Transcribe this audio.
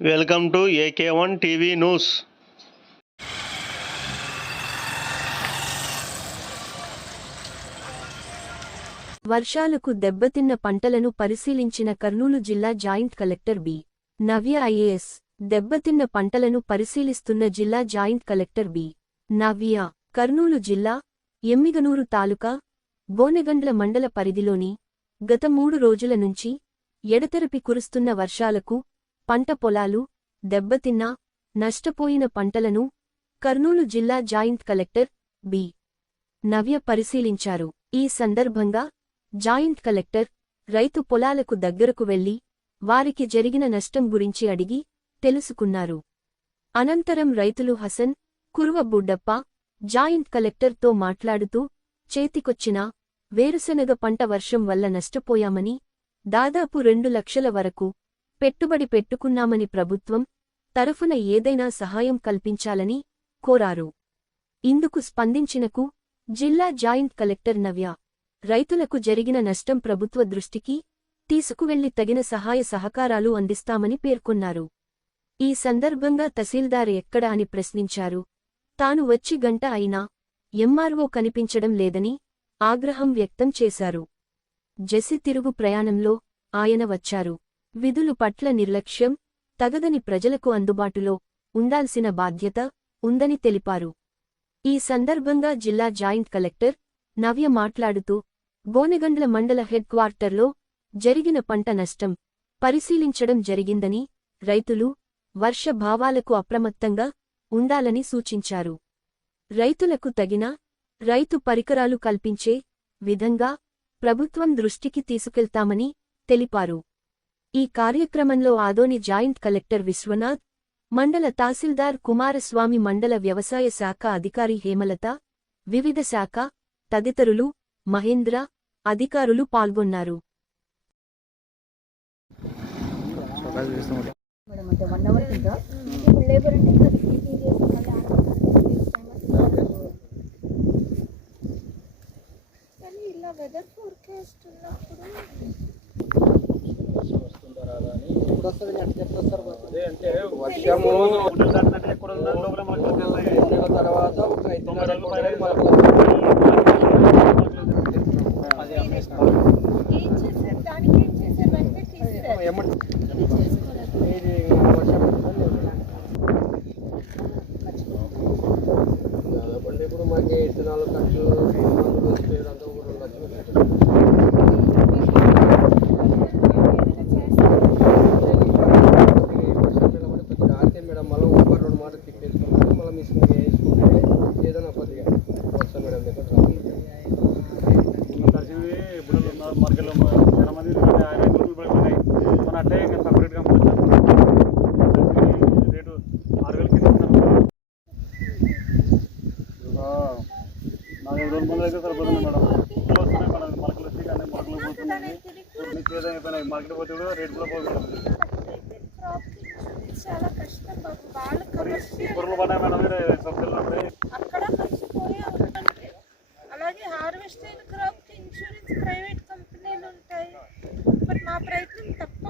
Welcome to AK1 TV news. వర్షాలకు దెబ్బతిన్న పంటలను పరిశీలించిన కర్నూలు జిల్లా జాయింట్ కలెక్టర్ బి. నవ్య ఐఏఎస్. దెబ్బతిన్న పంటలను పరిశీలిస్తున్న జిల్లా జాయింట్ కలెక్టర్ బి. నవ్య. కర్నూలు జిల్లా ఎమ్మిగనూరు తాలూకా బోనెగండ్ల మండల పరిధిలోని గత 3 రోజుల నుంచి ఎడతెరపి కురుస్తున్న వర్షాలకు పంట పొలాలు దెబ్బతిన్న నష్టపోయిన పంటలను కర్నూలు జిల్లా జాయింట్ కలెక్టర్ బి. నవ్య పరిశీలించారు. ఈ సందర్భంగా జాయింట్ కలెక్టర్ రైతు పొలాలకు దగ్గరకు వెళ్లి వారికి జరిగిన నష్టం గురించి అడిగి తెలుసుకున్నారు. అనంతరం రైతులు హసన్, కురువ బుడ్డప్ప జాయింట్ కలెక్టర్తో మాట్లాడుతూ చేతికొచ్చిన వేరుశెనగ పంట వర్షం వల్ల నష్టపోయామని, దాదాపు 2 లక్షల వరకు పెట్టుబడి పెట్టుకున్నామని ప్రభుత్వం తరఫున ఏదైనా సహాయం కల్పించాలని కోరారు. ఇందుకు స్పందించినకు జిల్లా జాయింట్ కలెక్టర్ నవ్య రైతులకు జరిగిన నష్టం ప్రభుత్వ దృష్టికి తీసుకువెళ్లి తగిన సహాయ సహకారాలు అందిస్తామని పేర్కొన్నారు. ఈ సందర్భంగా తహసీల్దార్ ఎక్కడ అని ప్రశ్నించారు. తాను వచ్చి గంట అయినా ఎంఆర్ఓ కనిపించడం లేదని ఆగ్రహం వ్యక్తం చేశారు. జెసి తిరుగు ప్రయాణంలో ఆయన వచ్చారు. విధులు పట్ల నిర్లక్ష్యం తగదని, ప్రజలకు అందుబాటులో ఉండాల్సిన బాధ్యత ఉందని తెలిపారు. ఈ సందర్భంగా జిల్లా జాయింట్ కలెక్టర్ నవ్య మాట్లాడుతూ బోనెగండ్ల మండల హెడ్ క్వార్టర్లో జరిగిన పంట నష్టం పరిశీలించడం జరిగిందని, రైతులు వర్ష భావాలకు అప్రమత్తంగా ఉండాలని సూచించారు. రైతులకు తగిన రైతు పరికరాలు కల్పించే విధంగా ప్రభుత్వం దృష్టికి తీసుకెళ్తామని తెలిపారు. ఈ కార్యక్రమంలో ఆదోని జాయింట్ కలెక్టర్ విశ్వనాథ్, మండల తహసీల్దార్ కుమారస్వామి, మండల వ్యవసాయ శాఖ అధికారి హేమలత, వివిధ శాఖ తదితరులు, మహేంద్ర అధికారులు పాల్గొన్నారు. తర్వాత ఒక 5 ఇప్పుడు మాకు 4 ఖర్చులు అంతా కూడా మేడం. మళ్ళీ 2 మాటలు తిప్పేసుకుంటాం. మళ్ళీ మిషన్ వేసుకుంటే ఏదైనా కొద్దిగా వస్తాం మేడం. దగ్గర తరిచింది ఇప్పుడు మార్కెట్లో చాలా మంది 5 రూపాయలు పడుతున్నాయి. మన అట్లే ఇంకా సపరేట్గా రేటు 6,000 కింద ఇస్తున్నాం. 4 రోజుల ముందు అయితే సరిపోతుంది మేడం. వస్తున్నాయి మన మార్కెట్ వచ్చి కానీ మార్కెట్లో పోతున్నాయి. మీకు ఏదైనా అయిపోయినాయి మార్కెట్ పోతే కూడా రేటు కూడా పోతుంది. చాలా కష్టం వాళ్ళు పొరలు పడ్డాయి మేడం. అక్కడ కలిసిపోయి అలాగే హార్వెస్ట్ అయిన క్రాప్ ఇన్సూరెన్స్ ప్రైవేట్ కంపెనీలు ఉంటాయి. బట్ మా ప్రయత్నం తప్ప